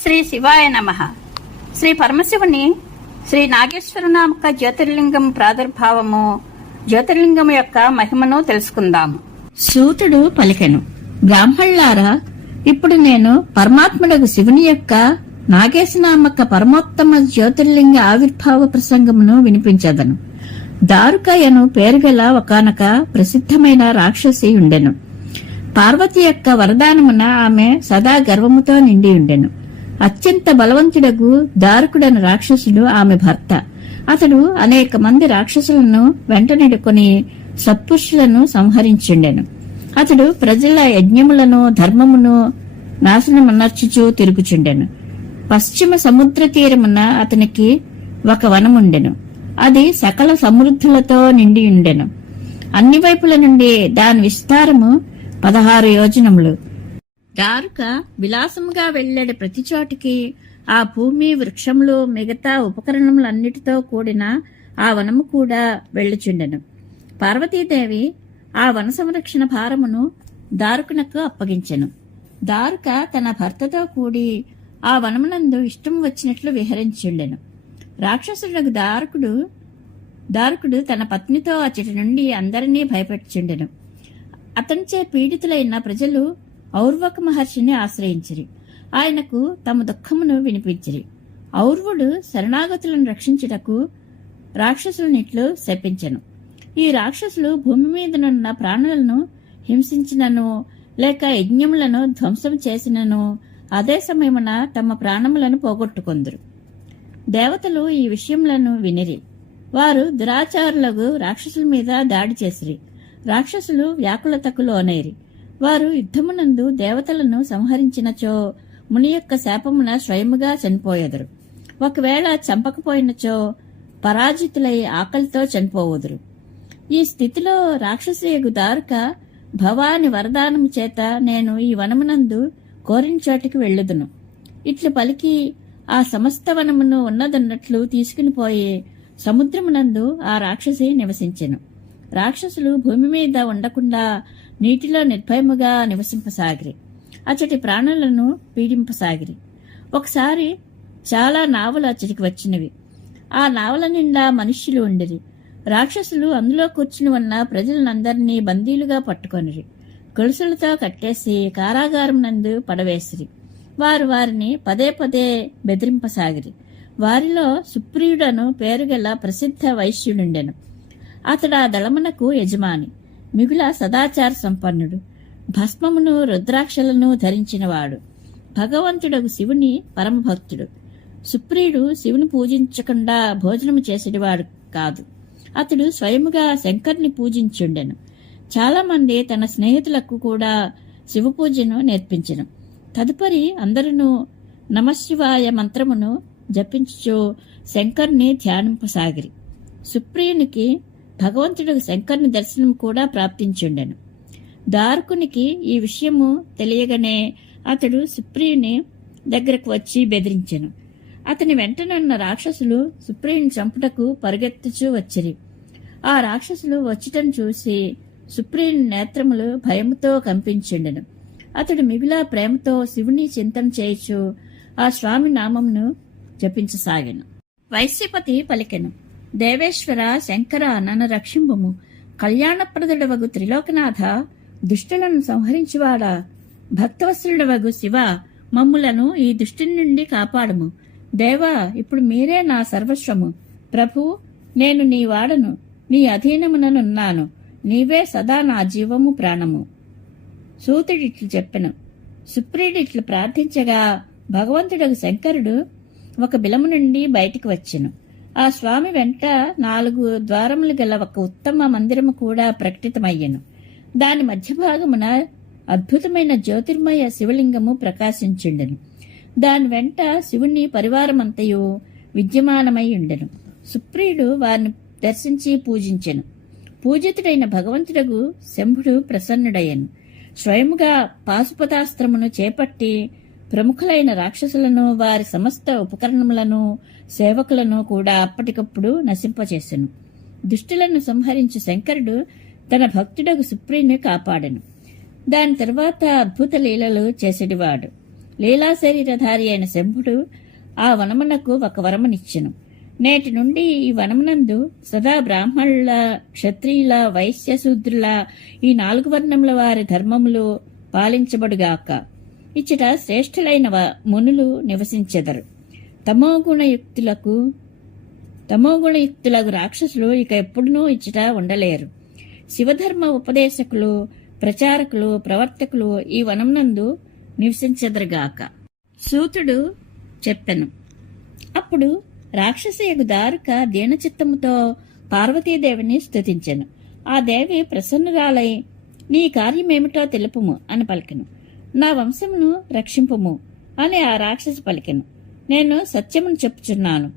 శ్రీ శివాయ నమః. శ్రీ పరమశివుని శ్రీ నాగేశ్వరనామక జ్యోతిర్లింగం ప్రాదుర్భావము, జ్యోతిర్లింగం యొక్క మహిమను తెలుసుకుందాము. సూతుడు పలికెను, బ్రాహ్మణులారా, ఇప్పుడు నేను పరమాత్ముడగు శివుని యొక్క నాగేశనామక పరమోత్తమ జ్యోతిర్లింగ ఆవిర్భావ ప్రసంగమును వినిపించదను. దారుకయను పేరుగల ఒకానొక ప్రసిద్ధమైన రాక్షసి ఉండెను. పార్వతి యొక్క వరదానమున ఆమె సదా గర్వముతో నిండి ఉండెను. అత్యంత బలవంతుడగు దారుకుడను రాక్షసుడు ఆమె భర్త. అతడు అనేక మంది రాక్షసులను వెంటనెడుకొని సత్పురుషులను సంహరించుండెను. అతడు ప్రజల యజ్ఞములను ధర్మమును నాశనమనర్చుచూ తిరుగుచుండెను. పశ్చిమ సముద్ర తీరమున అతనికి ఒక వనముండెను. అది సకల సమృద్ధులతో నిండి ఉండెను. అన్ని వైపుల నుండి దాని విస్తారము 16 యోజనములు. దారుక విలాసముగా వెళ్లేడు ప్రతి చోటికి ఆ భూమి, వృక్షములు, మిగతా ఉపకరణములన్నిటితో కూడిన ఆ వనము కూడా వెళ్ళుచుండెను. పార్వతీదేవి ఆ వన సంరక్షణ భారమును దారుకునకు అప్పగించెను. దారుక తన భర్తతో కూడి ఆ వనమునందు ఇష్టం వచ్చినట్లు విహరించుండెను. రాక్షసుడకు దారుకుడు తన పత్నితో అచ్చటి నుండి అందరినీ భయపెట్టుచుండెను. అతనిచే పీడితులైన ప్రజలు ఔర్వక మహర్షిని ఆశ్రయించిరి. ఆయనకు తమ దుఃఖమును వినిపించిరి. ఔర్వుడు శరణాగతులను రక్షించుటకు రాక్షసులనిట్లు శపించెను. ఈ రాక్షసులు భూమి మీదనున్న ప్రాణులను హింసించినను లేక యజ్ఞములను ధ్వంసం చేసినను అదే సమయమున తమ ప్రాణములను పోగొట్టుకొందురు. దేవతలు ఈ విషయములను వినిరి. వారు దురాచారులకు రాక్షసుల మీద దాడి చేసిరి. రాక్షసులు వ్యాకులతకు లోనైరి. వారు యుద్ధమునందు దేవతలను సంహరించినచో ముని యొక్క శాపమున స్వయముగా చనిపోయెదరు. ఒకవేళ చంపకపోయినచో పరాజితులై ఆకలితో చనిపోవుదురు. ఈ స్థితిలో రాక్షసియగు దారుక భవాని వరదానము చేత నేను ఈ వనమునందు కోరిన చోటికి వెళ్ళుదును ఇట్లు పలికి ఆ సమస్త వనమును ఉన్నదన్నట్లు తీసుకుని పోయి సముద్రమునందు ఆ రాక్షసి నివసించెను. రాక్షసులు భూమి మీద ఉండకుండా నీటిలో నిర్భయముగా నివసింపసాగిరి. అచ్చటి ప్రాణులను పీడింపసాగిరి. ఒకసారి చాలా నావలు అచ్చటికి వచ్చినవి. ఆ నావల నిండా మనుష్యులు ఉండిరి. రాక్షసులు అందులో కూర్చుని ఉన్న ప్రజలందరినీ బందీలుగా పట్టుకొనిరి. గొలుసులతో కట్టేసి కారాగారం నందు పడవేసిరి. వారిని పదే పదే బెదిరింపసాగిరి. వారిలో సుప్రియుడను పేరుగల ప్రసిద్ధ వైశ్యుడుండెను. అతడు ఆ దళమునకు యజమాని. మిగుల సదాచార సంపన్నుడు. భస్మమును రుద్రాక్షలను ధరించినవాడు. భగవంతుడగు శివుని పరమభక్తుడు. సుప్రియుడు శివుని పూజించకుండా భోజనము చేసేటివాడు కాదు. అతడు స్వయముగా శంకర్ని పూజించుండెను. చాలా మంది తన స్నేహితులకు కూడా శివపూజను నేర్పించెను. తదుపరి అందరూ నమశివాయ మంత్రమును జపించుచు శంకర్ని ధ్యానింపసాగిరి. సుప్రియునికి భగవంతుడు శంకర్ని దర్శనం కూడా ప్రాప్తించుండెను. దారుకునికి ఈ విషయము తెలియగానే అతడు సుప్రియుని దగ్గరకు వచ్చి బెదిరించెను. అతని వెంటనున్న రాక్షసులు సుప్రియుని చంపుటకు పరుగెత్తుచూ వచ్చిరి. ఆ రాక్షసులు వచ్చుటను చూసి సుప్రియుని నేత్రములు భయముతో కంపించుండెను. అతడు మిగులా ప్రేమతో శివుని చింతన చేయుచు ఆ స్వామి నామమును జపించసాగెను. వైశ్యపతి పలికెను, దేవేశ్వర శంకర, నన్ను రక్షింపుము. కళ్యాణప్రదుడవగు త్రిలోకనాథ, దుష్టులను సంహరించువాడా, భక్తవత్సలుడవగు శివ, మమ్ములను ఈ దుష్టుని నుండి కాపాడుము. దేవా, ఇప్పుడు మీరే నా సర్వస్వము. ప్రభు, నేను నీ వాడను, నీ అధీనముననున్నాను. నీవే సదా నా జీవము, ప్రాణము. సూతుడిట్లు చెప్పెను. సుప్రియుడిట్లు ప్రార్థించగా భగవంతుడగు శంకరుడు ఒక బిలము నుండి బయటికి వచ్చెను. ఆ స్వామి వెంట 4 ద్వారములు గల ఒక ఉత్తమ మందిరము కూడా ప్రకటితమయ్యెను. దాని మధ్య భాగమున అద్భుతమైన జ్యోతిర్మయ శివలింగము ప్రకాశించుండెను. దాని వెంట శివుని పరివారమంతయు విద్యమానమై ఉండెను. సుప్రియుడు వారిని దర్శించి పూజించెను. పూజితుడైన భగవంతుడగు శంభుడు ప్రసన్నుడయ్యను. స్వయముగా పాశుపతాస్త్రమును చేపట్టి ప్రముఖులైన రాక్షసులను, వారి సమస్త ఉపకరణములను, సేవకులను కూడా అప్పటికప్పుడు నశింపచేసెను. దుష్టులను సంహరించు శంకరుడు తన భక్తుడగు సుప్రియుని కాపాడెను. దాని తరువాత అద్భుత లీలలు చేసేటివాడు. లీలా శరీరధారి అయిన శంభుడు ఆ వనమునకు ఒక వరమునిచ్చెను. నేటి నుండి ఈ వనమునందు సదా బ్రాహ్మణుల, క్షత్రియుల, వైశ్య, శూద్రుల ఈ 4 వర్ణముల వారి ధర్మములు పాలించబడుగాక. ఇచ్చట శ్రేష్ఠులైన మునులు నివసించెదరు. తమోగుణయుక్తులకు రాక్షసులు ఇక ఎప్పుడునూ ఇచ్చట ఉండలేరు. శివధర్మ ఉపదేశకులు, ప్రచారకులు, ప్రవర్తకులు ఈ వనమునందు నివసించెదరుగాక. సూతుడు చెప్పెను. అప్పుడు రాక్షసయగు దారుక దీనచిత్తముతో పార్వతీదేవిని స్తుతించెను. ఆ దేవి ప్రసన్నురాలై, నీ కార్యమేమిటో తెలుపుము అని పలికెను. నా వంశమును రక్షింపుము అని ఆ రాక్షసి పలికెను. నేను సత్యమును చెప్పుచున్నాను,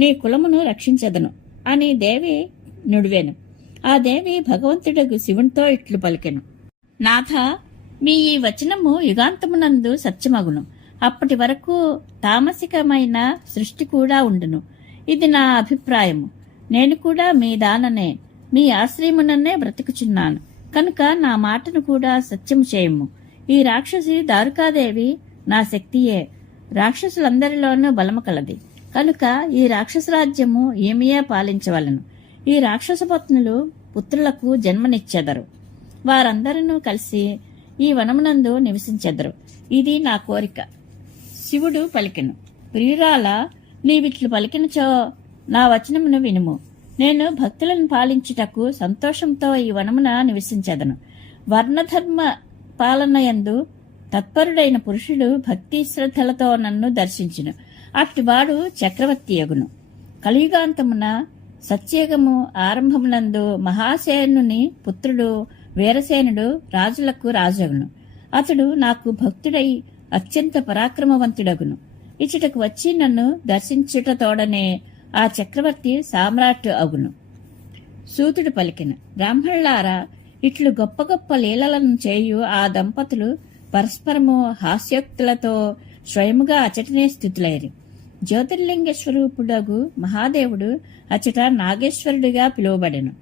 నీ కులమును రక్షించదను అని దేవి నుడివెను. ఆ దేవి భగవంతుడగు శివునితో ఇట్లు పలికెను. నాథ, మీ ఈ వచనము యుగాంతమునందు సత్యమగును. అప్పటి వరకు తామసికమైన సృష్టి కూడా ఉండును. ఇది నా అభిప్రాయము. నేను కూడా మీ దాననే, మీ ఆశ్రయముననే బ్రతుకుచున్నాను కనుక నా మాటను కూడా సత్యము చేయము. ఈ రాక్షసి దారుకాదేవి నా శక్తియే. రాక్షసులందరిలోనూ బలము కలది కనుక ఈ రాక్షస రాజ్యము ఏమియే పాలించవలను. ఈ రాక్షస పత్నులు పుత్రులకు జన్మనిచ్చెదరు. వారందరూ కలిసి ఈ వనమునందు నివసించెదరు. ఇది నా కోరిక. శివుడు పలికెను. ప్రియురాల, నీవిట్లు పలికినచో నా వచనమును వినుము. నేను భక్తులను పాలించుటకు సంతోషంతో ఈ వనమున నివసించెదను. వర్ణధర్మ పాలనయందు తత్పరుడైన పురుషుడు భక్తి శ్రద్ధలతో నన్ను దర్శించును. అటువాడు చక్రవర్తియగును. కలియుగాంతమున సత్యయుగము ఆరంభమునందు మహాసేనుని పుత్రుడు వీరసేనుడు రాజులకు రాజగును. అతడు నాకు భక్తుడై అత్యంత పరాక్రమవంతుడగును. ఇచ్చటకు వచ్చి నన్ను దర్శించుటతోడనే ఆ చక్రవర్తి సామ్రాట్ అగును. సూతుడు పలికెను. బ్రాహ్మణులారా, ఇట్లు గొప్ప గొప్ప లీలలను చేయు ఆ దంపతులు పరస్పరము హాస్యోక్తులతో స్వయముగా అచటనే స్థితులైరి. జ్యోతిర్లింగ స్వరూపుడగు మహాదేవుడు అచట నాగేశ్వరుడిగా పిలువబడెను.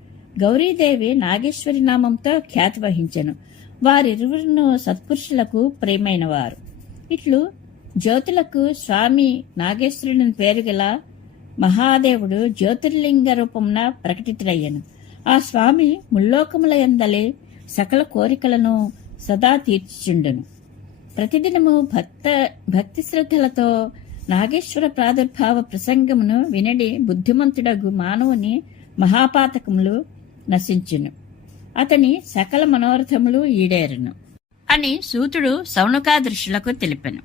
గౌరీదేవి నాగేశ్వరి నామంతో ఖ్యాతి వహించెను. వారిరువురును సత్పురుషులకు ప్రియమైన వారు. ఇట్లు జ్యోతులకు స్వామి నాగేశ్వరుని పేరు గల మహాదేవుడు జ్యోతిర్లింగ రూపమున ప్రకటితుడయ్యను. ఆ స్వామి ముల్లోకముల యందలి సకల కోరికలను సదా తీర్చుచుండును. ప్రతిదినము భక్తి శ్రద్ధలతో నాగేశ్వర ప్రాదుర్భావ ప్రసంగమును వినడి బుద్ధిమంతుడగు మానవుని మహాపాతకములు నశించును. అతని సకల మనోరథములు ఈడేరును అని సూతుడు సౌనకాదృశులకు తెలిపెను.